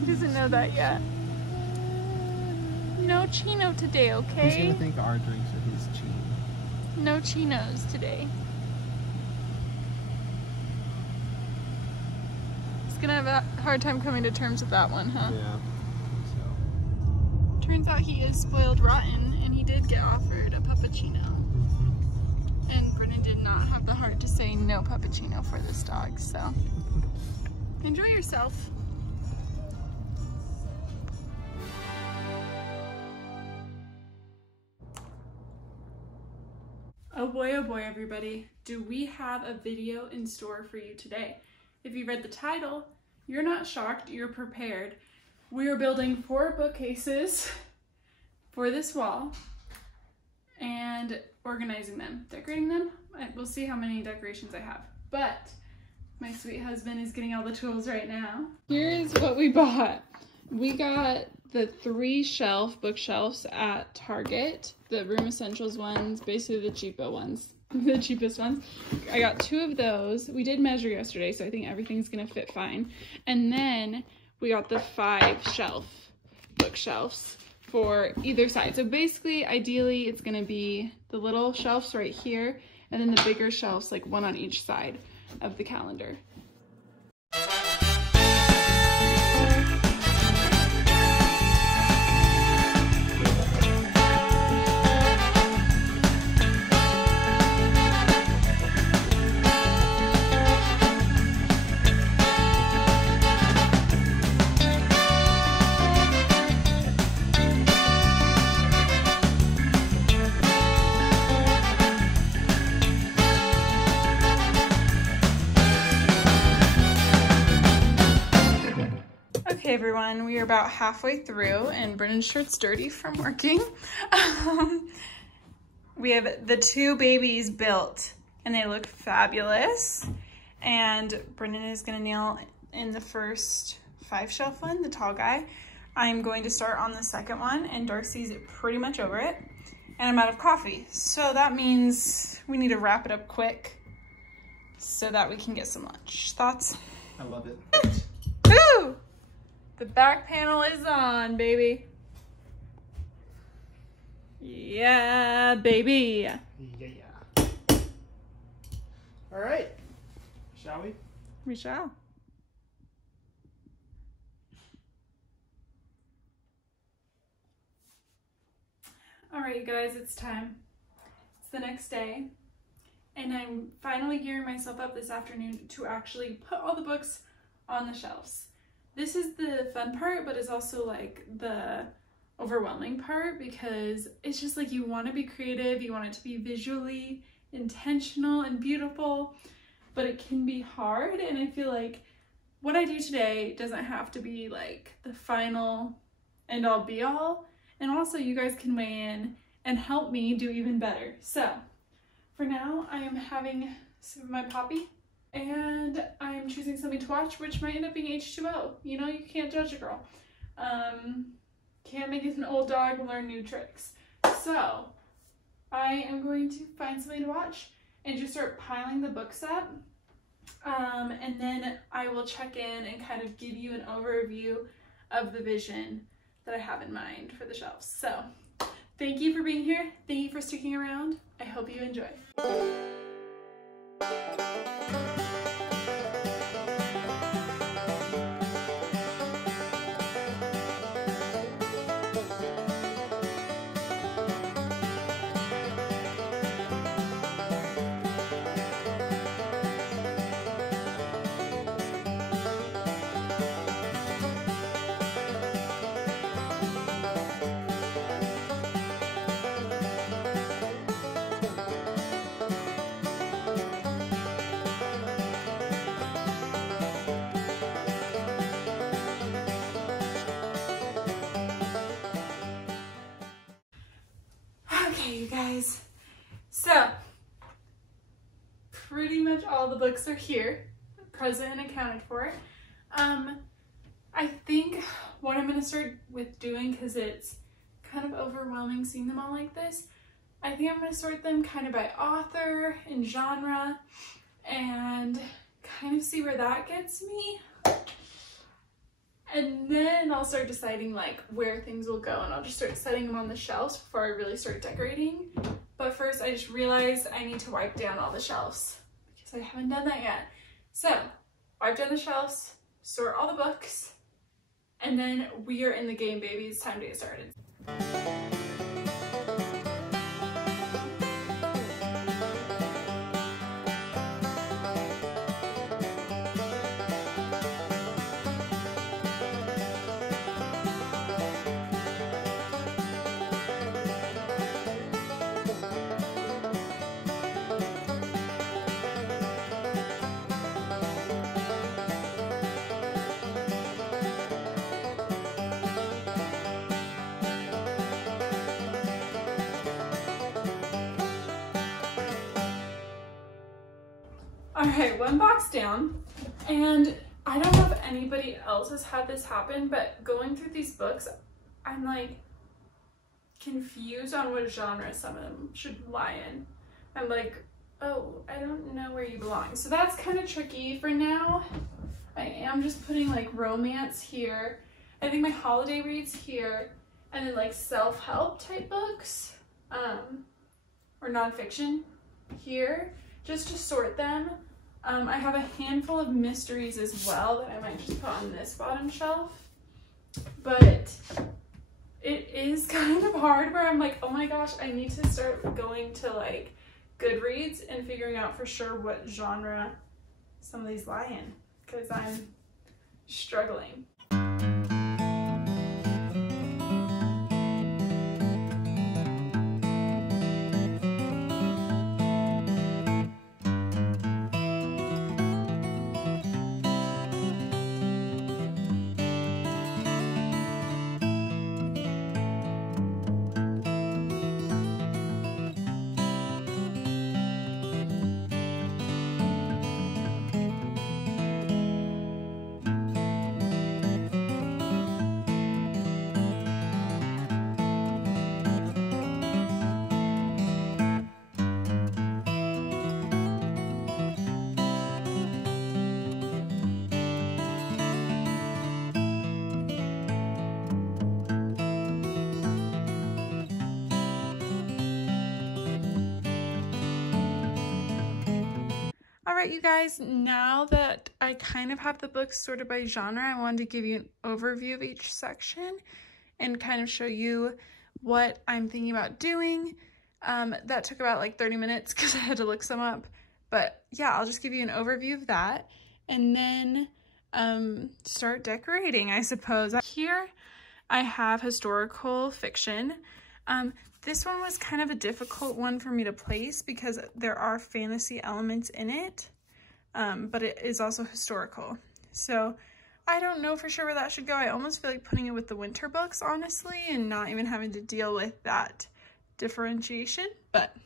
He doesn't know that yet. No Chino today, okay? He's gonna think our drinks are his Chino. No Chinos today. He's gonna have a hard time coming to terms with that one, huh? Yeah. So. Turns out he is spoiled rotten, and he did get offered a puppuccino. And Brennan did not have the heart to say no puppuccino for this dog, so enjoy yourself. Oh boy, everybody. Do we have a video in store for you today? If you read the title, you're not shocked, you're prepared. We are building 4 bookcases for this wall and organizing them, decorating them. We'll see how many decorations I have, but my sweet husband is getting all the tools right now. Here's what we bought. We got the 3 bookshelves at Target, the Room Essentials ones, basically the cheapo ones, the cheapest ones. I got 2 of those. We did measure yesterday, so I think everything's gonna fit fine. And then we got the 5 bookshelves for either side. So basically, ideally, it's gonna be the little shelves right here, and then the bigger shelves, like one on each side of the calendar. Okay everyone, we are about halfway through and Brennan's shirt's dirty from working. We have the 2 babies built and they look fabulous. And Brennan is gonna nail in the first 5 shelf one, the tall guy. I'm going to start on the second one and Darcy's pretty much over it. And I'm out of coffee. So that means we need to wrap it up quick so that we can get some lunch. Thoughts? I love it. Woo! The back panel is on, baby. Yeah, baby. Yeah. All right. Shall we? We shall. All right, you guys, it's time. It's the next day, and I'm finally gearing myself up this afternoon to actually put all the books on the shelves. This is the fun part, but it's also like the overwhelming part because it's just like you want to be creative, you want it to be visually intentional and beautiful, but it can be hard. And I feel like what I do today doesn't have to be like the final end all be all. And also you guys can weigh in and help me do even better. So for now, I am having some of my poppy. And I'm choosing something to watch, which might end up being H2O. You know, you can't judge a girl. Can't make it an old dog learn new tricks. So I am going to find something to watch and just start piling the books up. And then I will check in and kind of give you an overview of the vision that I have in mind for the shelves. So thank you for being here. Thank you for sticking around. I hope you enjoy. Okay, you guys, so pretty much all the books are here, present and accounted for. I think what I'm going to start with doing, because it's kind of overwhelming seeing them all like this, I think I'm going to sort them kind of by author and genre and kind of see where that gets me. And then I'll start deciding like where things will go, and I'll just start setting them on the shelves before I really start decorating. But first I just realized I need to wipe down all the shelves because I haven't done that yet. So wipe down the shelves, sort all the books, and then we are in the game, baby. It's time to get started. Alright, one box down, and I don't know if anybody else has had this happen, but going through these books, I'm like confused on what genre some of them should lie in. I'm like, oh, I don't know where you belong. So that's kind of tricky for now. I am just putting like romance here. I think my holiday reads here, and then like self-help type books, or nonfiction here, just to sort them. I have a handful of mysteries as well that I might just put on this bottom shelf, but it is kind of hard where I'm like, oh my gosh, I need to start going to like Goodreads and figuring out for sure what genre some of these lie in, because I'm struggling. Alright, you guys, now that I kind of have the books sorted by genre, I wanted to give you an overview of each section and kind of show you what I'm thinking about doing. That took about like 30 minutes because I had to look some up. But yeah, I'll just give you an overview of that and then start decorating, I suppose. Here I have historical fiction. This one was kind of a difficult one for me to place because there are fantasy elements in it, but it is also historical. So I don't know for sure where that should go. I almost feel like putting it with the winter books, honestly, and not even having to deal with that differentiation. But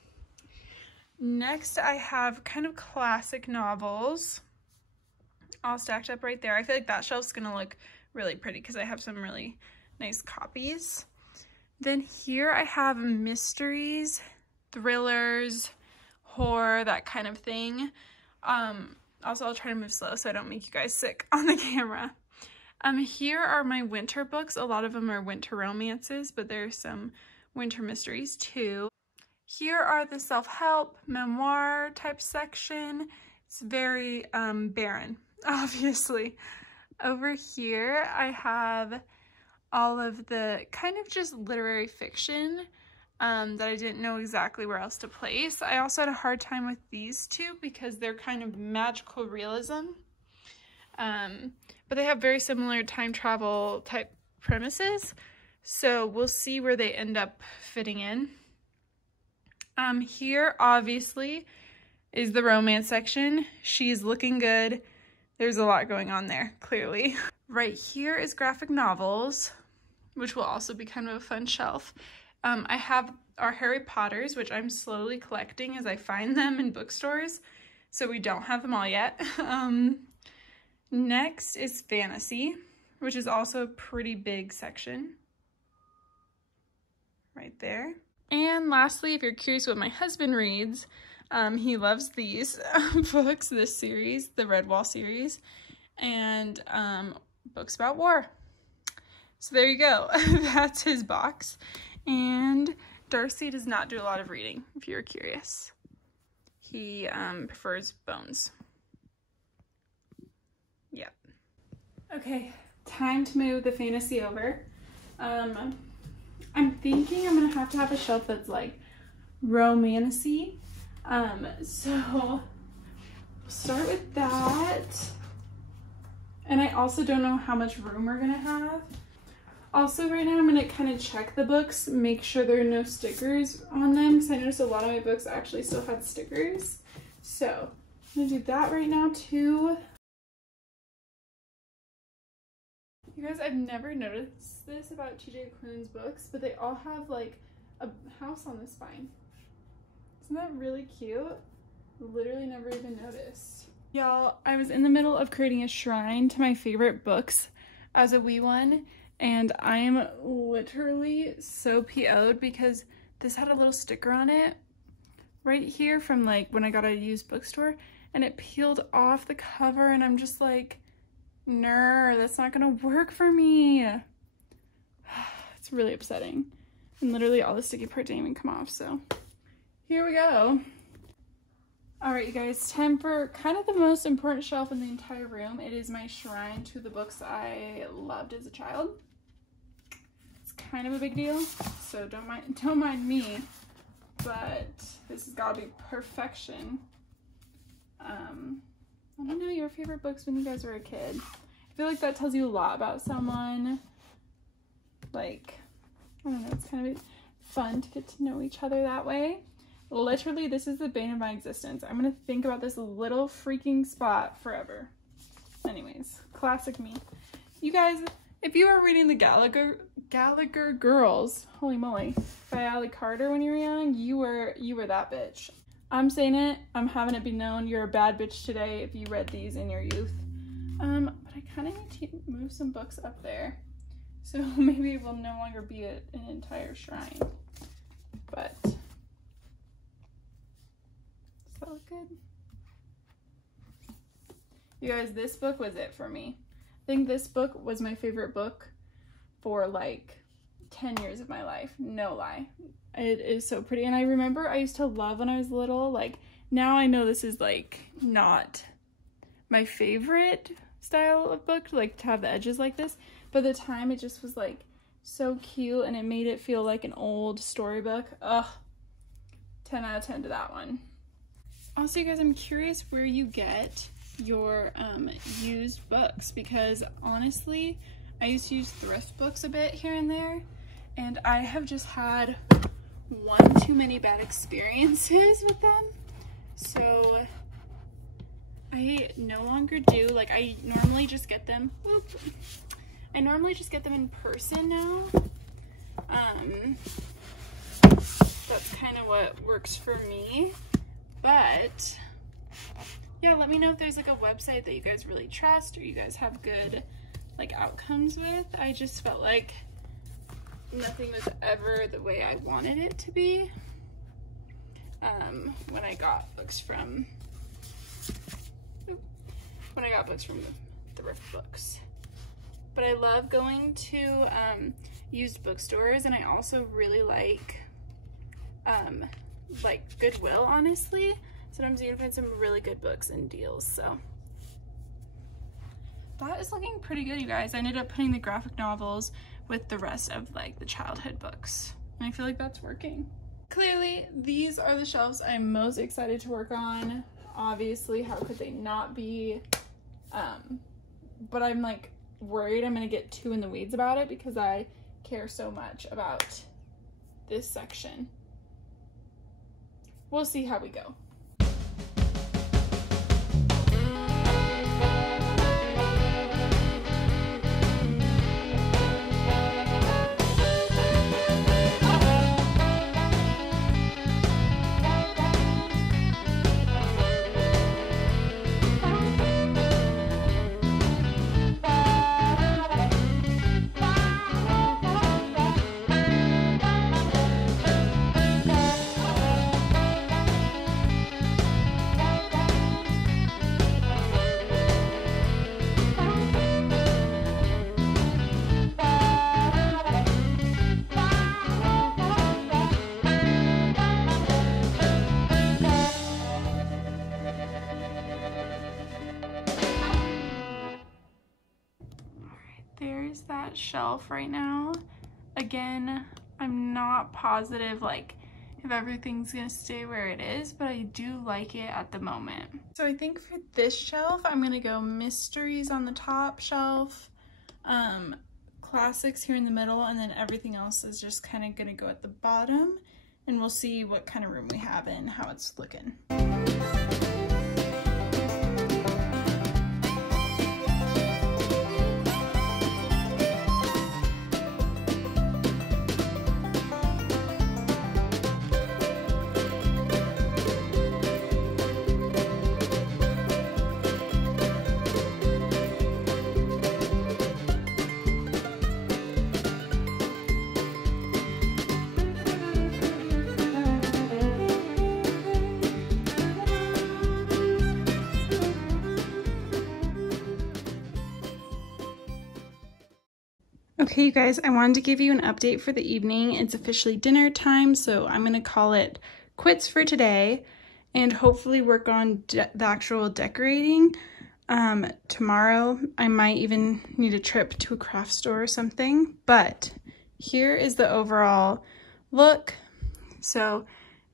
next I have kind of classic novels all stacked up right there. I feel like that shelf's gonna look really pretty because I have some really nice copies. Then here I have mysteries, thrillers, horror, that kind of thing. Also, I'll try to move slow so I don't make you guys sick on the camera. Here are my winter books. A lot of them are winter romances, but there's some winter mysteries too. Here are the self-help, memoir type section. It's very barren, obviously. Over here I have all of the kind of just literary fiction that I didn't know exactly where else to place. I also had a hard time with these two because they're kind of magical realism, but they have very similar time travel type premises, so we'll see where they end up fitting in. Here obviously is the romance section. She's looking good. There's a lot going on there, clearly. Right here is graphic novels, which will also be kind of a fun shelf. I have our Harry Potters, which I'm slowly collecting as I find them in bookstores, so we don't have them all yet. Next is fantasy, which is also a pretty big section. Right there. And lastly, if you're curious what my husband reads, he loves these books, this series, the Redwall series, and books about war. So there you go. That's his box. And Darcy does not do a lot of reading, if you're curious. He prefers Bones. Yep. Okay, time to move the fantasy over. I'm thinking I'm gonna have to have a shelf that's like romancy. So we'll start with that. And I also don't know how much room we're gonna have. Also right now I'm gonna kind of check the books, make sure there are no stickers on them, because I noticed a lot of my books actually still had stickers. So I'm gonna do that right now too. You guys, I've never noticed this about TJ Klune's books, but they all have like a house on the spine. Isn't that really cute? Literally never even noticed. Y'all, I was in the middle of creating a shrine to my favorite books as a wee one, and I am literally so PO'd because this had a little sticker on it right here from like when I got at a used bookstore, and it peeled off the cover, and I'm just like, no, that's not gonna work for me. It's really upsetting. And literally all the sticky part didn't even come off, so here we go. All right, you guys, time for kind of the most important shelf in the entire room. It is my shrine to the books I loved as a child. It's kind of a big deal, so don't mind me, but this has got to be perfection. I don't know, your favorite books when you guys were a kid. I feel like that tells you a lot about someone. Like, I don't know, it's kind of fun to get to know each other that way. Literally, this is the bane of my existence. I'm gonna think about this little freaking spot forever. Anyways, classic me. You guys, if you were reading the Gallagher Girls, holy moly, by Allie Carter when you were young, you were that bitch. I'm saying it, I'm having it be known, you're a bad bitch today if you read these in your youth. But I kind of need to move some books up there. So maybe it will no longer be an entire shrine. But does that look good? You guys, this book was it for me. I think this book was my favorite book for like 10 years of my life. No lie. It is so pretty. And I remember I used to love when I was little. Like, now I know this is like not my favorite style of book, like to have the edges like this. But at the time, it just was like so cute, and it made it feel like an old storybook. Ugh, 10 out of 10 to that one. Also, you guys, I'm curious where you get your used books, because honestly, I used to use thrift books a bit here and there, and I have just had one too many bad experiences with them. So I no longer do, like, I normally just get them in person now. That's kind of what works for me. But yeah, let me know if there's like a website that you guys really trust or you guys have good like outcomes with. I just felt like nothing was ever the way I wanted it to be when I got books from the thrift books. But I love going to used bookstores, and I also really like Goodwill, honestly. Sometimes you can find some really good books and deals. So that is looking pretty good, you guys. I ended up putting the graphic novels with the rest of like the childhood books, and I feel like that's working. Clearly, these are the shelves I'm most excited to work on. Obviously, how could they not be? But I'm like worried I'm gonna get too in the weeds about it because I care so much about this section. We'll see how we go. there's that shelf right now. Again, I'm not positive like if everything's gonna stay where it is, but I do like it at the moment. So I think for this shelf, I'm gonna go mysteries on the top shelf, classics here in the middle, and then everything else is just kind of gonna go at the bottom, and we'll see what kind of room we have and how it's looking. Okay, you guys, I wanted to give you an update for the evening. It's officially dinner time, so I'm going to call it quits for today and hopefully work on the actual decorating. Tomorrow, I might even need a trip to a craft store or something, but here is the overall look. So,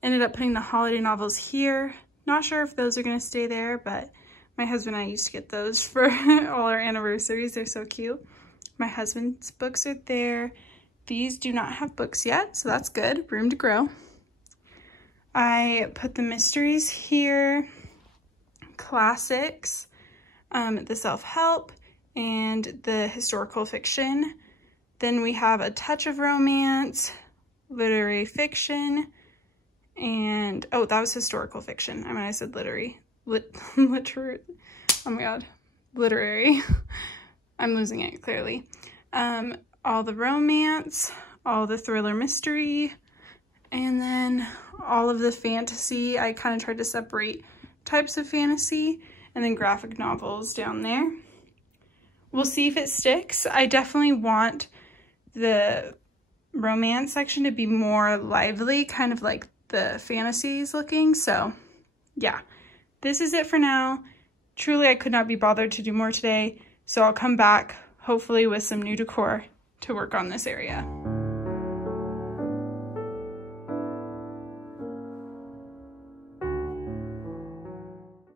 ended up putting the holiday novels here. Not sure if those are going to stay there, but my husband and I used to get those for all our anniversaries. They're so cute. My husband's books are there. These do not have books yet, so that's good. Room to grow. I put the mysteries here, classics, the self-help, and the historical fiction. Then we have a touch of romance, literary fiction, and, oh, that was historical fiction. I mean, I said literary. Oh my god, literary. I'm losing it, clearly. All the romance, all the thriller mystery, and then all of the fantasy. I kind of tried to separate types of fantasy, and then graphic novels down there. We'll see if it sticks. I definitely want the romance section to be more lively, kind of like the fantasies looking. So yeah, this is it for now. Truly, I could not be bothered to do more today. So I'll come back, hopefully with some new decor to work on this area.